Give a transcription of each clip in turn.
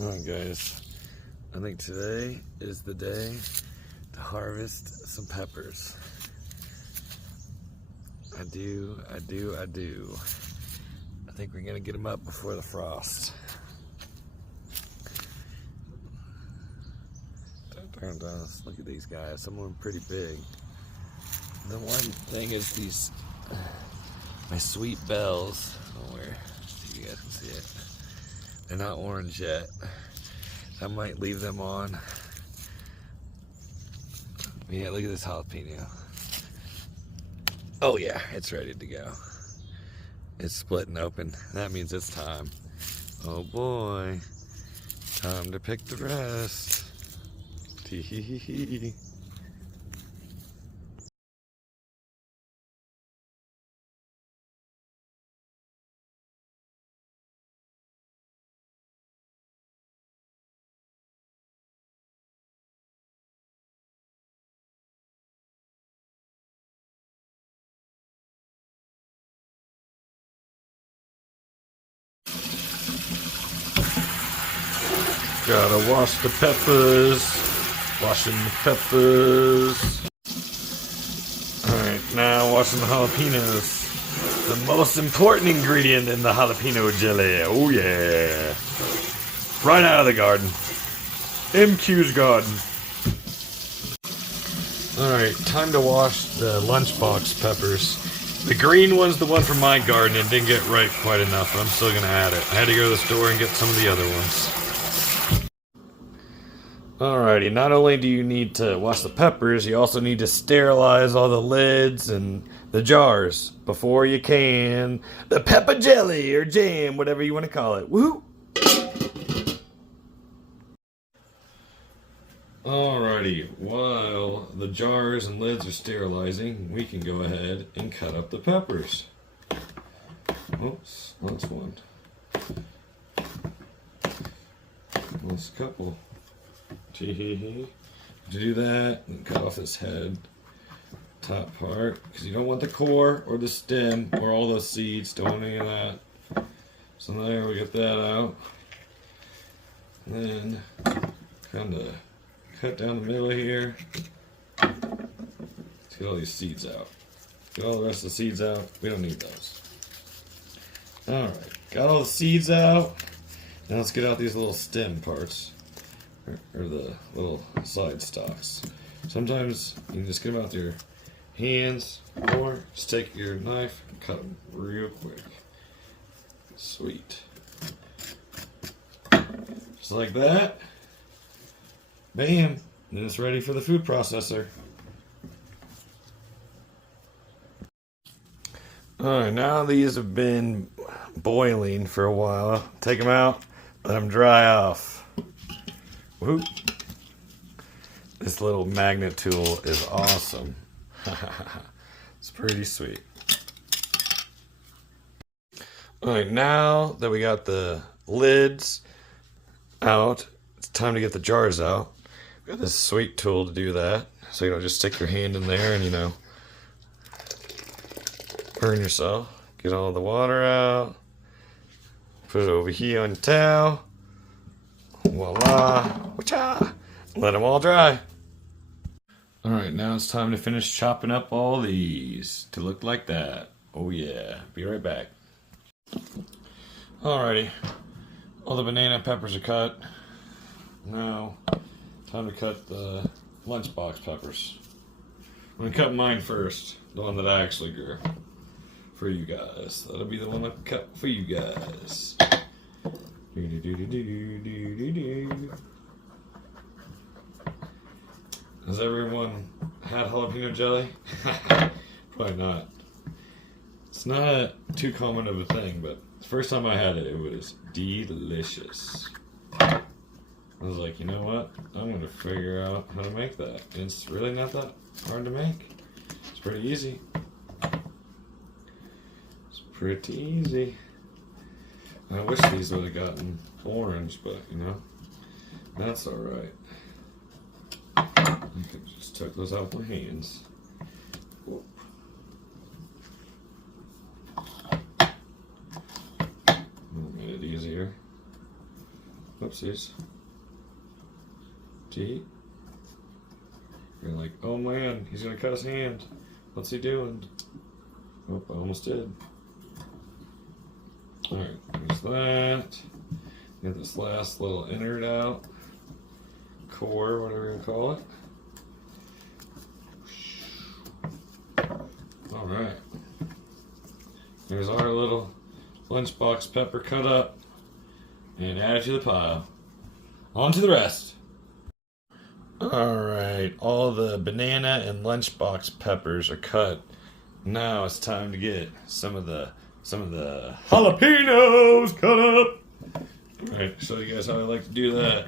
Alright guys, I think today is the day to harvest some peppers. I do. I think we're gonna get them up before the frost. Look at these guys, some of them pretty big. The one thing is these, my sweet bells, where you guys can see it. They're not orange yet. I might leave them on. Yeah, look at this jalapeno. Oh yeah, it's ready to go. It's splitting open. That means it's time. Oh boy. Time to pick the rest. Tee-hee-hee-hee. Gotta wash the peppers. Washing the peppers. Alright, now washing the jalapenos. The most important ingredient in the jalapeno jelly. Oh yeah. Right out of the garden. MQ's garden. Alright, time to wash the lunchbox peppers. The green one's the one from my garden and didn't get ripe quite enough, but I'm still gonna add it. I had to go to the store and get some of the other ones. Alrighty, not only do you need to wash the peppers, you also need to sterilize all the lids and the jars before you can the pepper jelly or jam, whatever you want to call it. Woo! Alrighty, while the jars and lids are sterilizing, we can go ahead and cut up the peppers. Oops, that's one. That's a couple. To do that, and cut off this head, top part, because you don't want the core or the stem or all those seeds. Don't want any of that. So there, we get that out. And then kind of cut down the middle here. Let's get all these seeds out. Get all the rest of the seeds out. We don't need those. Alright, got all the seeds out. Now let's get out these little stem parts. Or the little side stalks. Sometimes you can just get them out with your hands, or just take your knife and cut them real quick. Sweet. Just like that. Bam! And then it's ready for the food processor. Alright, now these have been boiling for a while. Take them out, let them dry off. Whoop. This little magnet tool is awesome. It's pretty sweet. Alright, now that we got the lids out, it's time to get the jars out. Got this sweet tool to do that. So you don't just stick your hand in there and, you know, burn yourself. Get all the water out. Put it over here on the towel. Voila! Wacha! Let them all dry. Alright, now it's time to finish chopping up all these to look like that. Oh yeah, be right back. Alrighty, all the banana peppers are cut. Now, time to cut the lunchbox peppers. I'm gonna cut mine first, the one that I actually grew for you guys. That'll be the one I cut for you guys. Has everyone had jalapeno jelly? Probably not. It's not too common of a thing, but the first time I had it, it was delicious. I was like, you know what? I'm going to figure out how to make that. And it's really not that hard to make. It's pretty easy. It's pretty easy. I wish these would have gotten orange, but you know, that's alright. I could just took those out with my hands. Whoop. Made it easier. Whoopsies. Gee. You're like, oh man, he's gonna cut his hand. What's he doing? Oh, I almost did. Alright, there's that. Get this last little innard out. Core, whatever you call it. Alright. There's our little lunchbox pepper cut up and added to the pile. On to the rest. Alright, all the banana and lunchbox peppers are cut. Now it's time to get some of the jalapenos cut up. Alright, show you guys how I like to do that.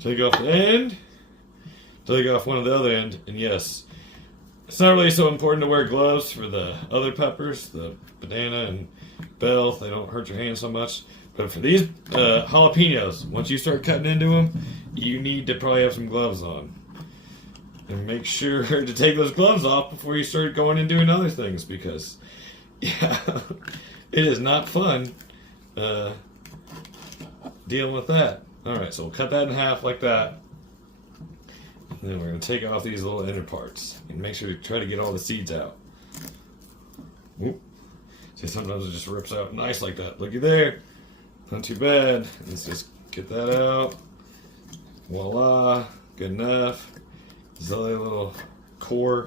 Take off the end, take off one of the other end, and yes, it's not really so important to wear gloves for the other peppers, the banana and bell. They don't hurt your hands so much. But for these jalapenos, once you start cutting into them, you need to probably have some gloves on. And make sure to take those gloves off before you start going and doing other things, because, yeah, it is not fun dealing with that. Alright, so we'll cut that in half like that. And then we're going to take off these little inner parts. And make sure to try to get all the seeds out. Oop. See, sometimes it just rips out nice like that. Looky there. Not too bad. Let's just get that out. Voila. Good enough. This other little core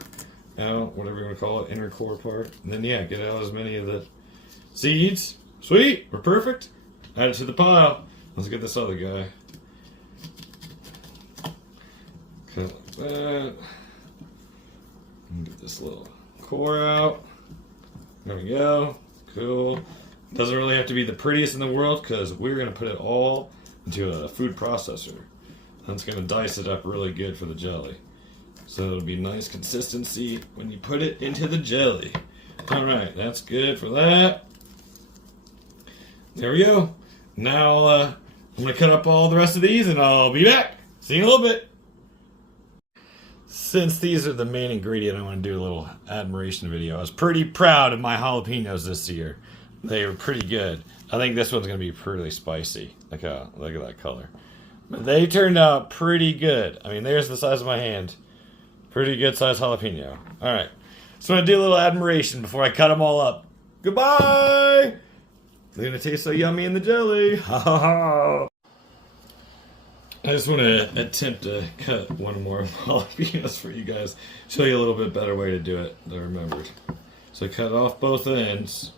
out, whatever you want to call it, inner core part. And then, yeah, get out as many of the seeds. Sweet. We're perfect. Add it to the pile. Let's get this other guy. Cut like that. And get this little core out. There we go. Cool. Doesn't really have to be the prettiest in the world because we're going to put it all into a food processor. That's going to dice it up really good for the jelly. So it'll be nice consistency when you put it into the jelly. Alright, that's good for that. There we go. Now I'm going to cut up all the rest of these and I'll be back. See you in a little bit. Since these are the main ingredient, I want to do a little admiration video. I was pretty proud of my jalapenos this year. They were pretty good. I think this one's going to be pretty spicy. Look at that color. But they turned out pretty good. I mean, there's the size of my hand. Pretty good size jalapeno. Alright. So I'm going to do a little admiration before I cut them all up. Goodbye! They're going to taste so yummy in the jelly. Ha ha ha! I just want to attempt to cut one more jalapenos for you guys. Show you a little bit better way to do it than I remembered. So cut off both ends.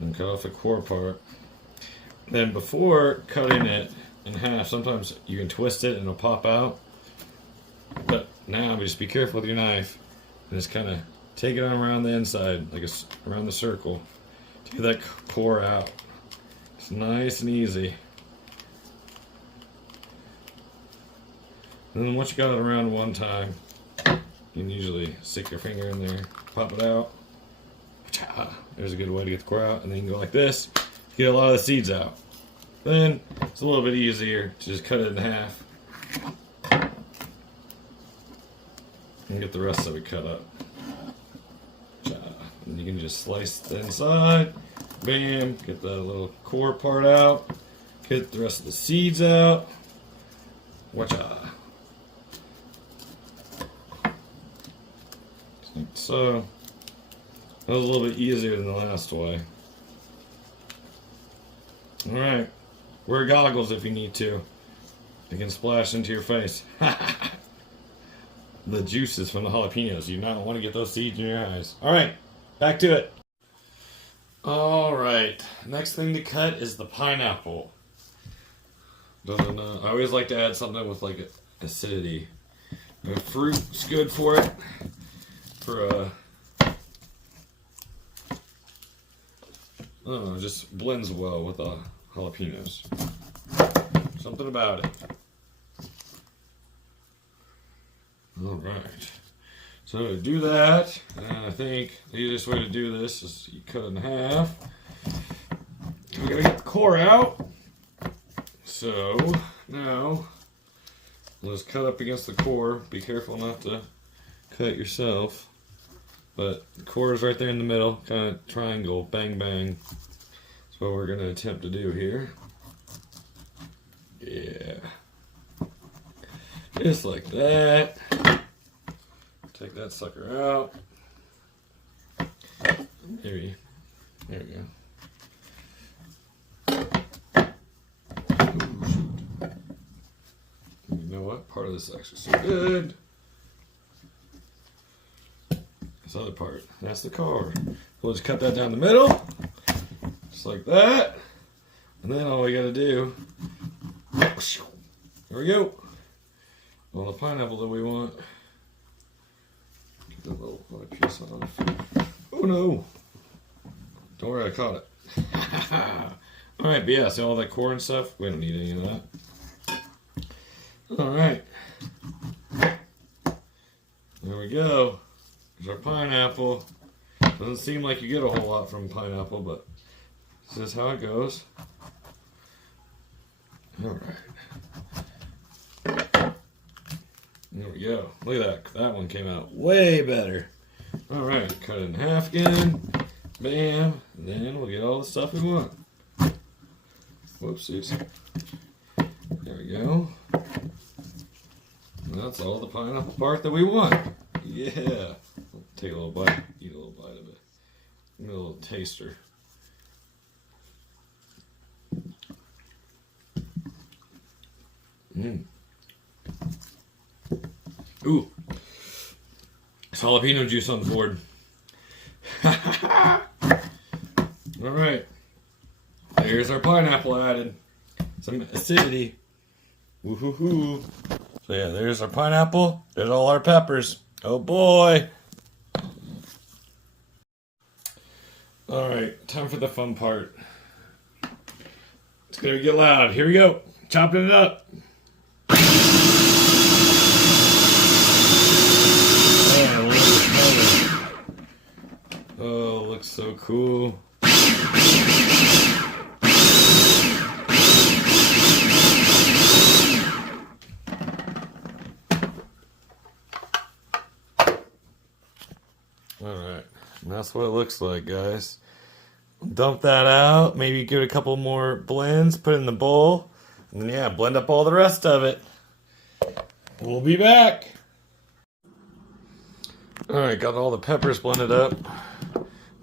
Then cut off the core part. Then before cutting it in half, sometimes you can twist it and it'll pop out. But now just be careful with your knife. And just kind of take it on around the inside, like around the circle. To get that core out. It's nice and easy. And then once you got it around one time, you can usually stick your finger in there, pop it out. There's a good way to get the core out. And then you can go like this to get a lot of the seeds out. Then it's a little bit easier to just cut it in half and get the rest of it cut up. And you can just slice the inside. Bam. Get that little core part out. Get the rest of the seeds out. Watcha. So that was a little bit easier than the last way. Alright, wear goggles if you need to. It can splash into your face. The juices from the jalapenos. You do not want to get those seeds in your eyes. Alright, back to it. Alright, next thing to cut is the pineapple. I always like to add something with like acidity. The fruit's good for it. For I don't know, it just blends well with the jalapenos. Something about it. Alright. So to do that, and I think the easiest way to do this is you cut it in half. We're going to get the core out. So now, let's cut up against the core. Be careful not to cut yourself. But the core is right there in the middle, kind of triangle, bang bang. That's what we're going to attempt to do here. Yeah. Just like that. Take that sucker out. Maybe. There we go. Ooh, shoot. You know what? Part of this is actually so good. This other part. That's the card. We'll just cut that down the middle. Just like that. And then all we gotta do. There we go. All the pineapple that we want. Get that little piece off. Oh no! Don't worry, I caught it. Alright, but yeah, see all that core and stuff? We don't need any of that. Alright. There we go. There's our pineapple. Doesn't seem like you get a whole lot from pineapple, but this is how it goes. Alright. There we go. Look at that. That one came out way better. Alright, cut it in half again. Bam. And then we'll get all the stuff we want. Whoopsies. There we go. And that's all the pineapple part that we want. Yeah. Take a little bite. Eat a little bite of it. Give me a little taster. Mmm. Ooh, it's jalapeno juice on the board. All right, there's our pineapple added. Some acidity. Woohoo! So yeah, there's our pineapple. There's all our peppers. Oh boy! All right, time for the fun part. It's gonna get loud. Here we go. Chopping it up. Oh, looks so cool. Alright, that's what it looks like, guys. Dump that out, maybe give it a couple more blends, put it in the bowl, and then yeah, blend up all the rest of it. We'll be back. Alright, got all the peppers blended up.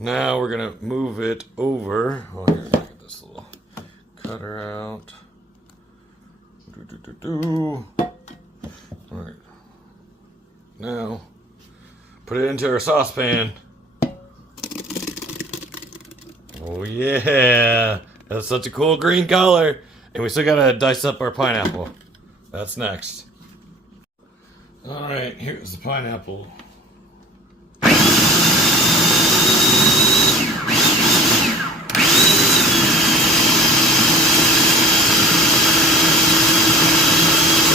Now we're gonna move it over. Oh, here, look at this little cutter out. Alright. Now, put it into our saucepan. Oh yeah! That's such a cool green color. And we still gotta dice up our pineapple. That's next. Alright, here's the pineapple.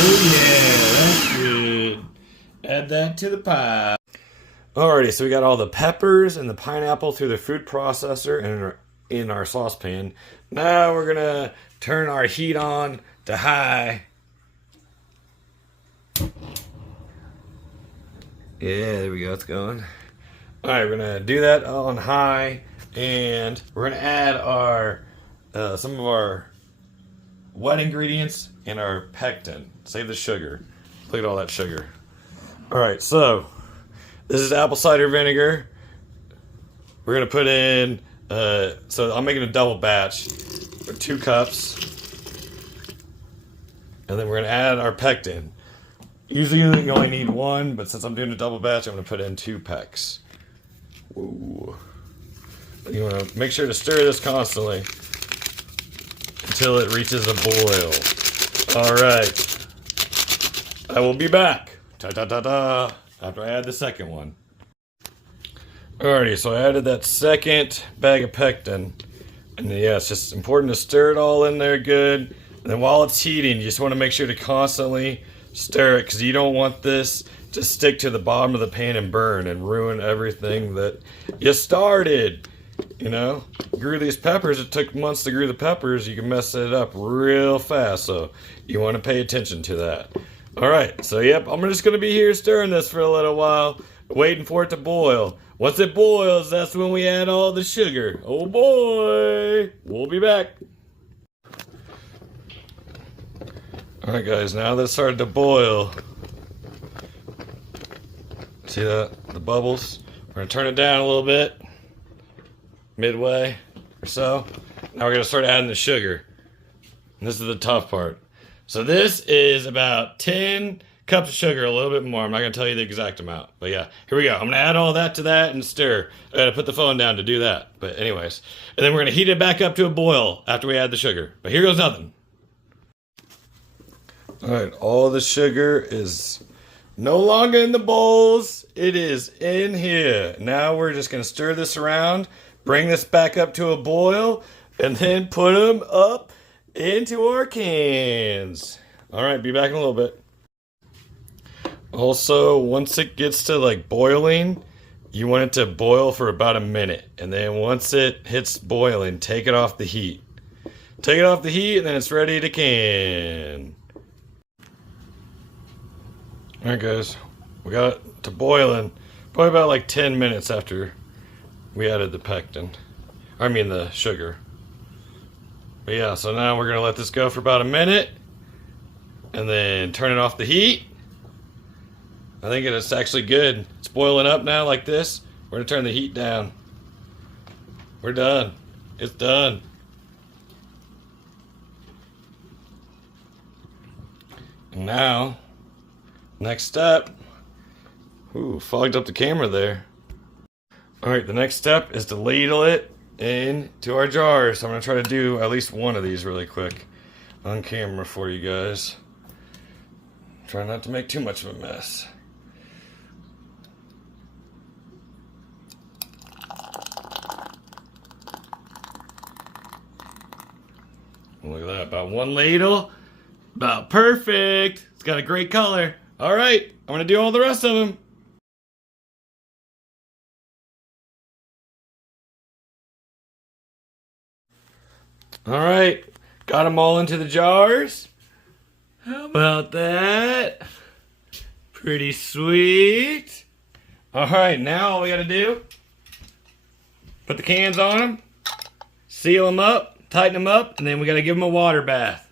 Oh yeah, that's good. Add that to the pie. Alrighty, so we got all the peppers and the pineapple through the food processor and in our saucepan. Now we're gonna turn our heat on to high. Yeah, there we go, it's going. Alright, we're gonna do that on high, and we're gonna add our some of our wet ingredients and our pectin. Save the sugar. Look at all that sugar. Alright, so this is apple cider vinegar. We're gonna put in so I'm making a double batch for 2 cups. And then we're gonna add our pectin. Usually you only need 1, but since I'm doing a double batch, I'm gonna put in 2 pecks. Whoa. You wanna make sure to stir this constantly until it reaches a boil. Alright. I will be back. Ta-ta-ta-ta. After I add the second one. Alrighty, so I added that second bag of pectin. And yeah, it's just important to stir it all in there good. And then while it's heating, you just want to make sure to constantly stir it, because you don't want this to stick to the bottom of the pan and burn and ruin everything that you started. You know, grew these peppers, it took months to grow the peppers, you can mess it up real fast, so you want to pay attention to that. Alright, so yep, I'm just going to be here stirring this for a little while, waiting for it to boil. Once it boils, that's when we add all the sugar. Oh boy! Whoa. We'll be back. Alright guys, now that it started to boil. See that? The bubbles? We're going to turn it down a little bit. Midway or so. Now we're going to start adding the sugar. And this is the tough part. So this is about 10 cups of sugar, a little bit more. I'm not going to tell you the exact amount. But yeah, here we go. I'm going to add all that to that and stir. I got to put the phone down to do that. But anyways. And then we're going to heat it back up to a boil after we add the sugar. But here goes nothing. Alright, all the sugar is no longer in the bowls. It is in here. Now we're just going to stir this around, bring this back up to a boil, and then put them up into our cans. Alright, be back in a little bit. Also, once it gets to like boiling, you want it to boil for about a minute. And then once it hits boiling, take it off the heat. Take it off the heat and then it's ready to can. Alright guys, we got it to boiling probably about like 10 minutes after we added the the sugar. But yeah, so now we're going to let this go for about a minute and then turn it off the heat. I think it's actually good. It's boiling up now like this. We're going to turn the heat down. We're done. It's done. And now, next step. Ooh, fogged up the camera there. Alright, the next step is to ladle it into our jars. So I'm going to try to do at least one of these really quick on camera for you guys. Try not to make too much of a mess. Look at that, about one ladle. About perfect. It's got a great color. All right, I'm gonna do all the rest of them. All right, got them all into the jars. How about that? Pretty sweet. All right, now all we gotta do, put the cans on them, seal them up, tighten them up, and then we gotta give them a water bath.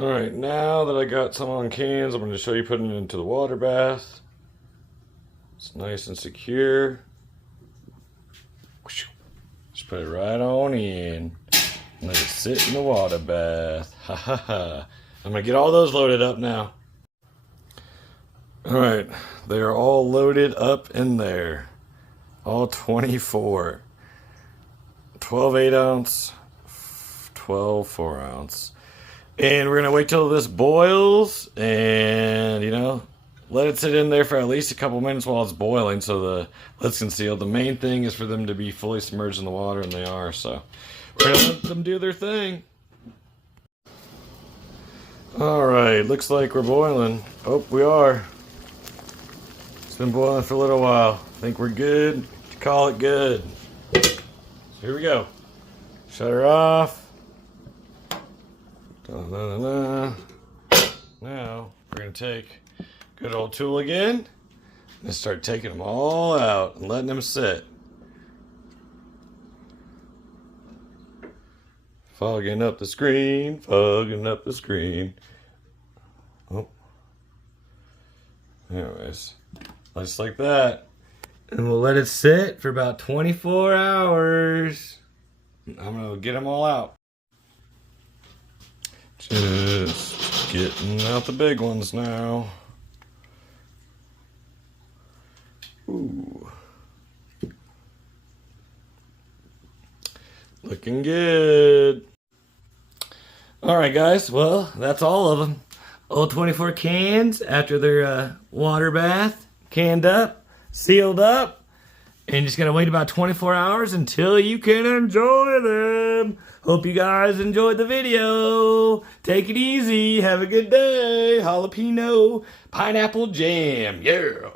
Alright, now that I got some on cans, I'm going to show you putting it into the water bath. It's nice and secure. Just put it right on in. Let it sit in the water bath. Ha ha ha. I'm going to get all those loaded up now. Alright, they are all loaded up in there. All 24. 12 8-ounce, 12 4-ounce. And we're going to wait till this boils and, let it sit in there for at least a couple minutes while it's boiling so the lids can seal. The main thing is for them to be fully submerged in the water, and they are. So we're going to let them do their thing. All right, looks like we're boiling. Oh, we are. It's been boiling for a little while. I think we're good to call it good. So here we go. Shut her off. Now we're going to take good old tool again and start taking them all out and letting them sit. Fogging up the screen, fogging up the screen. Oh. Anyways, just like that. And we'll let it sit for about 24 hours. I'm going to get them all out. Just getting out the big ones now. Ooh. Looking good. Alright guys, well, that's all of them. All 24 cans after their water bath, canned up, sealed up. And just gotta wait about 24 hours until you can enjoy them. Hope you guys enjoyed the video. Take it easy. Have a good day. Jalapeno Pineapple Jam. Yeah.